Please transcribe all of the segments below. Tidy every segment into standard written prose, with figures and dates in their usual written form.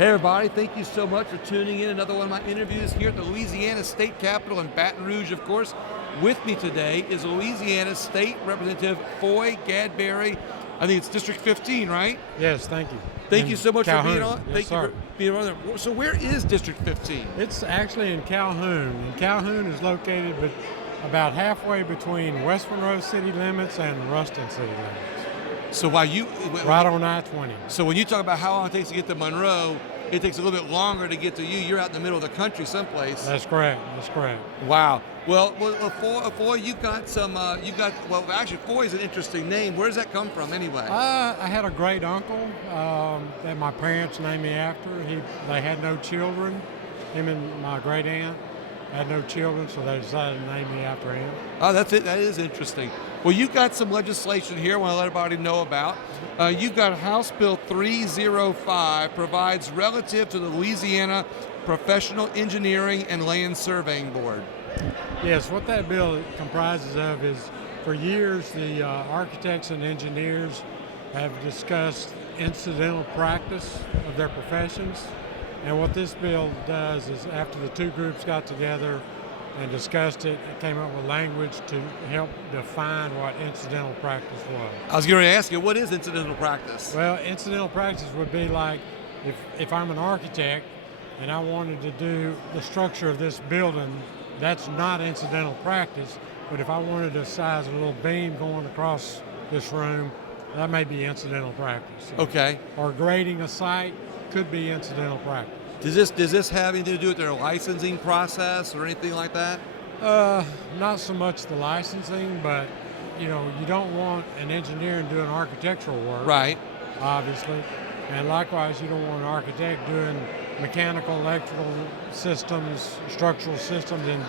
Hey everybody, thank you so much for tuning in. Another one of my interviews here at the Louisiana State Capitol in Baton Rouge, of course. With me today is Louisiana State Representative Foy Gadberry. I think it's District 15, right? Yes, thank you. Thank you so much Calhoun. for being on. Yes, Thank sir. you for being on there. So where is District 15? It's actually in Calhoun, and Calhoun is located about halfway between West Monroe city limits and Ruston city limits, So while you right on I-20. So when you talk about how long it takes to get to Monroe, it takes a little bit longer to get to you. You're out in the middle of the country someplace. That's correct. That's correct. Wow. Well, Foy, you've got some. Well, actually, Foy is an interesting name. Where does that come from, anyway? I had a great uncle that my parents named me after. They had no children. Him and my great aunt had no children, so they decided to name me after him. Oh, that's it. That is interesting. Well, you've got some legislation here I want to let everybody know about. You've got House Bill 305, provides relative to the Louisiana Professional Engineering and Land Surveying Board. Yes, what that bill comprises of is, for years, the architects and engineers have discussed incidental practice of their professions. And what this bill does is, after the two groups got together and discussed it, it came up with language to help define what incidental practice was. I was going to ask you, what is incidental practice? Well, incidental practice would be like if I'm an architect and I wanted to do the structure of this building, that's not incidental practice, but if I wanted to size a little beam going across this room, that may be incidental practice. Okay. Or grading a site could be incidental practice. Does this have anything to do with their licensing process or anything like that? Not so much the licensing, but you don't want an engineer doing architectural work, Right. obviously, and likewise you don't want an architect doing mechanical, electrical systems, structural systems in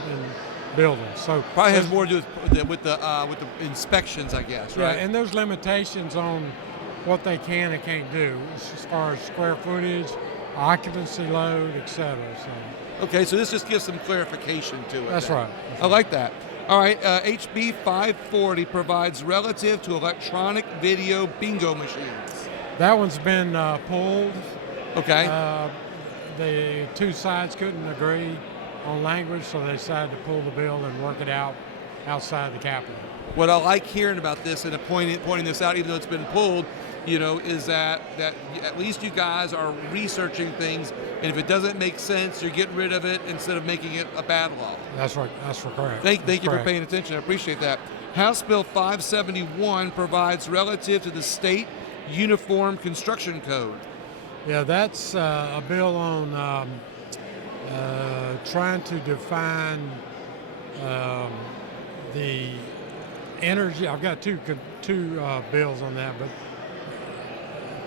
buildings. So Probably has more to do with the inspections, I guess, right? Yeah, and there's limitations on what they can and can't do as far as square footage, occupancy load, etc. So Okay, so this just gives some clarification to it. that's then. right. I like that. All right, HB 540 provides relative to electronic video bingo machines. That one's been pulled. Okay. The two sides couldn't agree on language, so they decided to pull the bill and work it out outside the Capitol. What I like hearing about this and pointing this out, even though it's been pulled, is that at least you guys are researching things, and if it doesn't make sense, you're getting rid of it instead of making it a bad law. That's right. That's correct. Thank you for paying attention. I appreciate that. House Bill 571 provides relative to the state Uniform Construction Code. Yeah, that's a bill on trying to define the energy. I've got two bills on that, but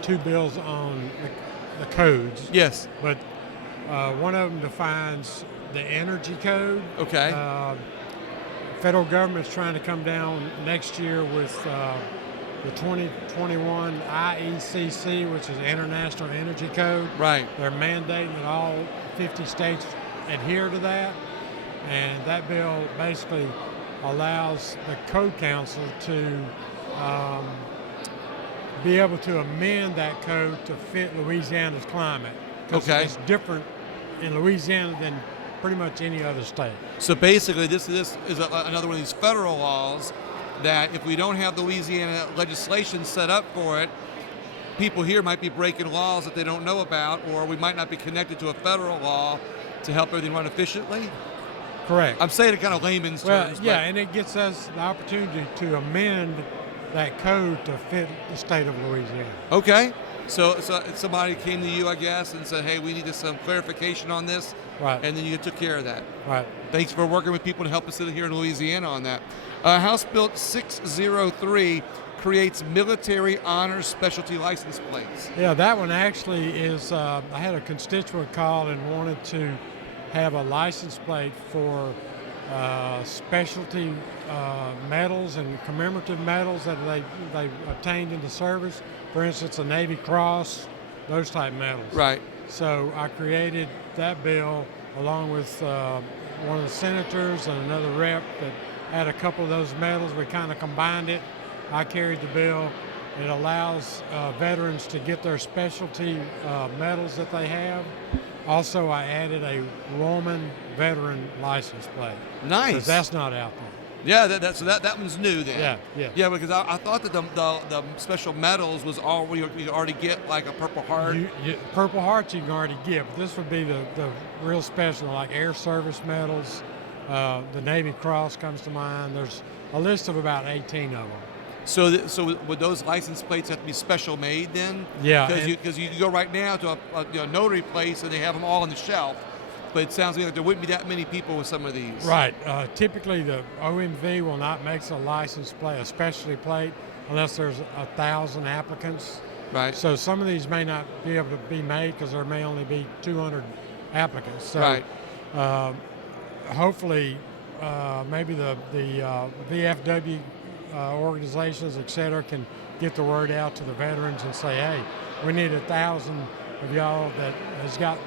two bills on the codes. Yes. But one of them defines the energy code. Okay. Federal government's trying to come down next year with the 2021 IECC, which is the International Energy Code. Right. They're mandating that all 50 states adhere to that, and that bill basically allows the Code Council to be able to amend that code to fit Louisiana's climate. 'Cause Okay. it's different in Louisiana than pretty much any other state. So basically, this is another one of these federal laws that if we don't have the Louisiana legislation set up for it, people here might be breaking laws that they don't know about, or we might not be connected to a federal law to help everything run efficiently. Correct. I'm saying it kind of layman's terms. Yeah, and it gets us the opportunity to amend that code to fit the state of Louisiana. Okay. So somebody came to you, I guess, and said, hey, we need some clarification on this. Right. And then you took care of that. Right. Thanks for working with people to help us here in Louisiana on that. House Bill 603 creates military honor specialty license plates. Yeah, that one actually is, I had a constituent call and wanted to have a license plate for specialty medals and commemorative medals that they obtained in the service. For instance, a Navy Cross, those type medals. Right. So I created that bill along with one of the senators and another rep that had a couple of those medals. We kind of combined it. I carried the bill, It allows veterans to get their specialty medals that they have. Also, I added a Roman veteran license plate. Nice. Because that's not out there. Yeah, that one's new then. Yeah. Yeah, because I thought that the special medals was all you already get, like a Purple Heart. Purple Hearts you can already get, but this would be the real special, like Air Service medals. The Navy Cross comes to mind. There's a list of about 18 of them. So would those license plates have to be special made then? Yeah. Because you can go right now to a notary place and they have them all on the shelf. But it sounds like there wouldn't be that many people with some of these. Right. Typically, the OMV will not make a license plate, a specialty plate, unless there's 1,000 applicants. Right. So some of these may not be able to be made because there may only be 200 applicants. So, right. Hopefully, maybe the VFW organizations, et cetera, can get the word out to the veterans and say, hey, we need 1,000 of y'all that has gotten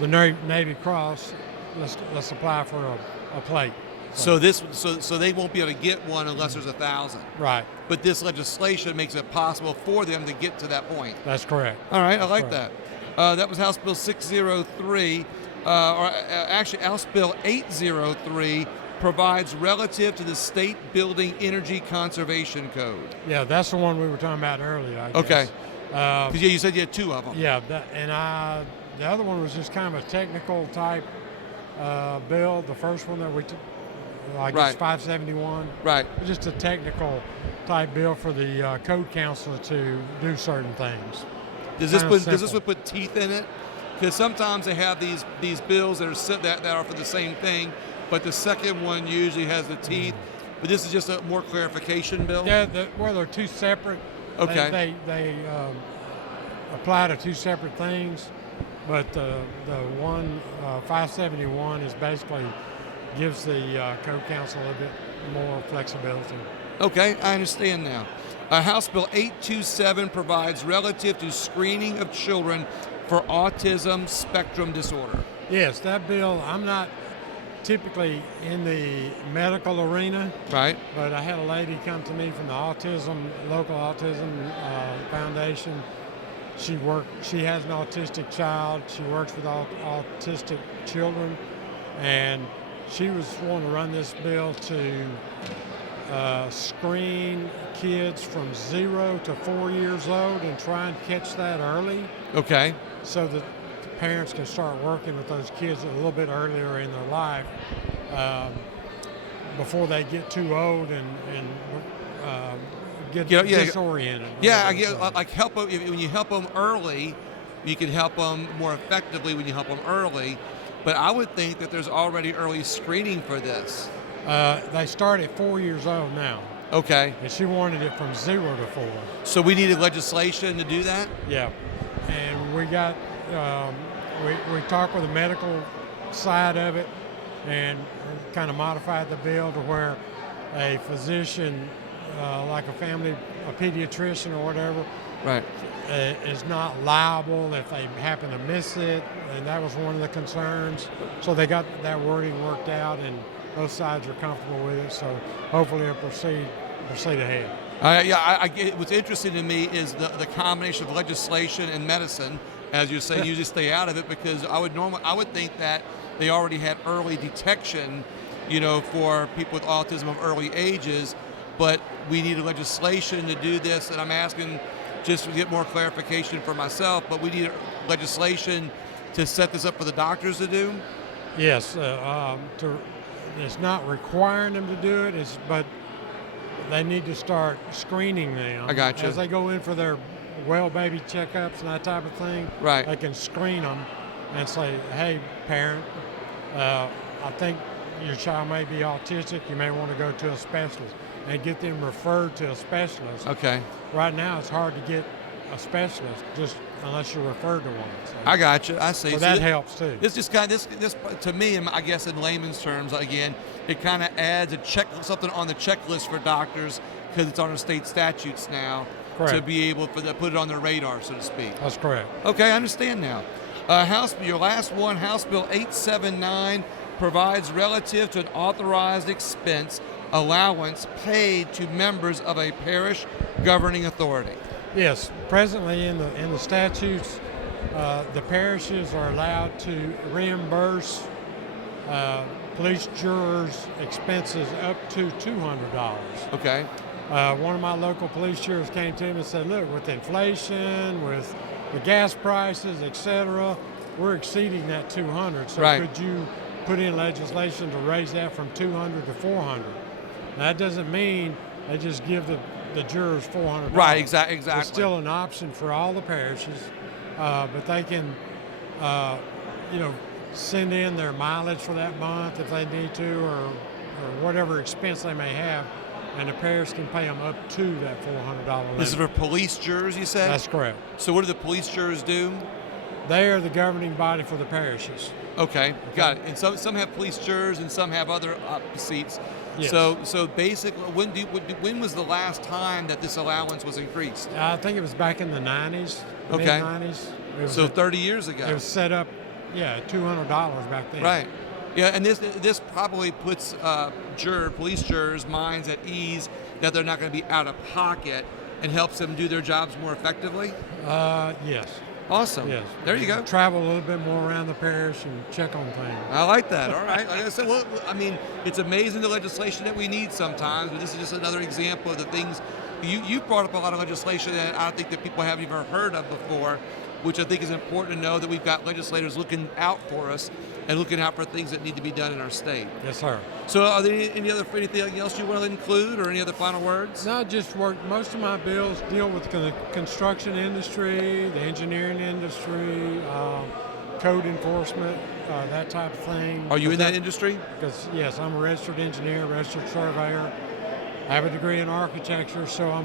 the Navy Cross. Let's apply for a plate. So they won't be able to get one unless there's 1,000. Right. But this legislation makes it possible for them to get to that point. That's correct. All right, That's I like correct. that. That was House Bill 603, actually House Bill 803 provides relative to the State Building Energy Conservation Code. Yeah, that's the one we were talking about earlier, I guess. Okay. Because you said you had two of them. Yeah, the other one was just kind of a technical type bill. The first one that we took, I guess, Right. 571. Right. Just a technical type bill for the code council to do certain things. Does this Kinda one put teeth in it? Because sometimes they have these bills that are for the same thing, but the second one usually has the teeth. But this is just a more clarification bill. Yeah, they're two separate. Okay. They apply to two separate things, but the one 571 is basically gives the code council a little bit more flexibility. Okay, I understand now. House Bill 827 provides relative to screening of children for autism spectrum disorder. Yes, that bill, I'm not typically in the medical arena, Right. but I had a lady come to me from the local autism foundation. She has an autistic child. She works with autistic children, and she was wanting to run this bill to screen kids from 0 to 4 years old and try and catch that early. Okay. So that the parents can start working with those kids a little bit earlier in their life before they get too old and get disoriented. Yeah, I get like help them when you help them early, you can help them more effectively when you help them early. But I would think that there's already early screening for this. They start at 4 years old now. Okay. And she wanted it from 0 to 4. So we needed legislation to do that? Yeah. And we got, we talked with the medical side of it and kind of modified the bill to where a physician, like a pediatrician or whatever, Right. Is not liable if they happen to miss it. And that was one of the concerns. So they got that wording worked out and both sides are comfortable with it. So hopefully it'll proceed ahead. What's interesting to me is the combination of legislation and medicine, as you say, usually stay out of it because I would think that they already had early detection, for people with autism of early ages, but we needed legislation to do this, and I'm asking just to get more clarification for myself, but we need legislation to set this up for the doctors to do? Yes, it's not requiring them to do it, but they need to start screening them. I got you. As they go in for their well baby checkups and that type of thing, right. They can screen them and say, hey, parent, I think your child may be autistic. You may want to go to a specialist and get them referred to a specialist. Okay. Right now, it's hard to get a specialist just unless you're referred to one. So, I got you. I see. So that helps too. This just kind of this to me, I guess in layman's terms, again, it kind of adds something on the checklist for doctors because it's on our state statutes now. Correct. To be able to put it on their radar, so to speak. That's correct. Okay, I understand now. Your last one, House Bill 879, provides relative to an authorized expense allowance paid to members of a parish governing authority. Yes, presently in the statutes, the parishes are allowed to reimburse police jurors' expenses up to $200. Okay. One of my local police jurors came to me and said, look, with inflation, with the gas prices, etc., we're exceeding that 200. So Right. could you put in legislation to raise that from 200 to 400? Now, that doesn't mean they just give the jurors $400. Right, exactly. It's still an option for all the parishes, but they can, send in their mileage for that month if they need to, or whatever expense they may have, and the parish can pay them up to that $400 limit. This is for police jurors, you said? That's correct. So what do the police jurors do? They are the governing body for the parishes. Okay, got it. And some have police jurors and some have other seats. Yes. So basically, when was the last time that this allowance was increased? I think it was back in the 90s, Okay. mid-90s. So 30 years ago. It was set up, $200 back then. Right. Yeah, and this probably puts police jurors' minds at ease that they're not going to be out of pocket, and helps them do their jobs more effectively. Yes. Awesome. Yes. There you go. Travel a little bit more around the parish and check on things. I like that. All right. Like I said, well, I mean, it's amazing the legislation that we need sometimes, but this is just another example of the things. You brought up a lot of legislation that I don't think that people have even heard of before, which I think is important to know that we've got legislators looking out for us and looking out for things that need to be done in our state. Yes, sir. So are there anything else you want to include, or any other final words? No, just work. Most of my bills deal with the construction industry, the engineering industry, code enforcement, that type of thing. Are you in that industry? Because, yes, I'm a registered engineer, registered surveyor. I have a degree in architecture, so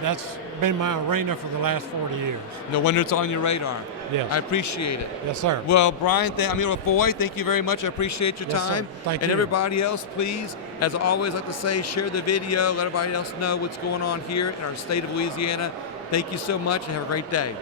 that's been my arena for the last 40 years. No wonder it's on your radar. Yes. I appreciate it. Yes, sir. Well, Brian, Foy, thank you very much. I appreciate your Yes, sir. time. Thank and you. everybody else, please, as I always like to say, share the video. Let everybody else know what's going on here in our state of Louisiana. Thank you so much, and have a great day.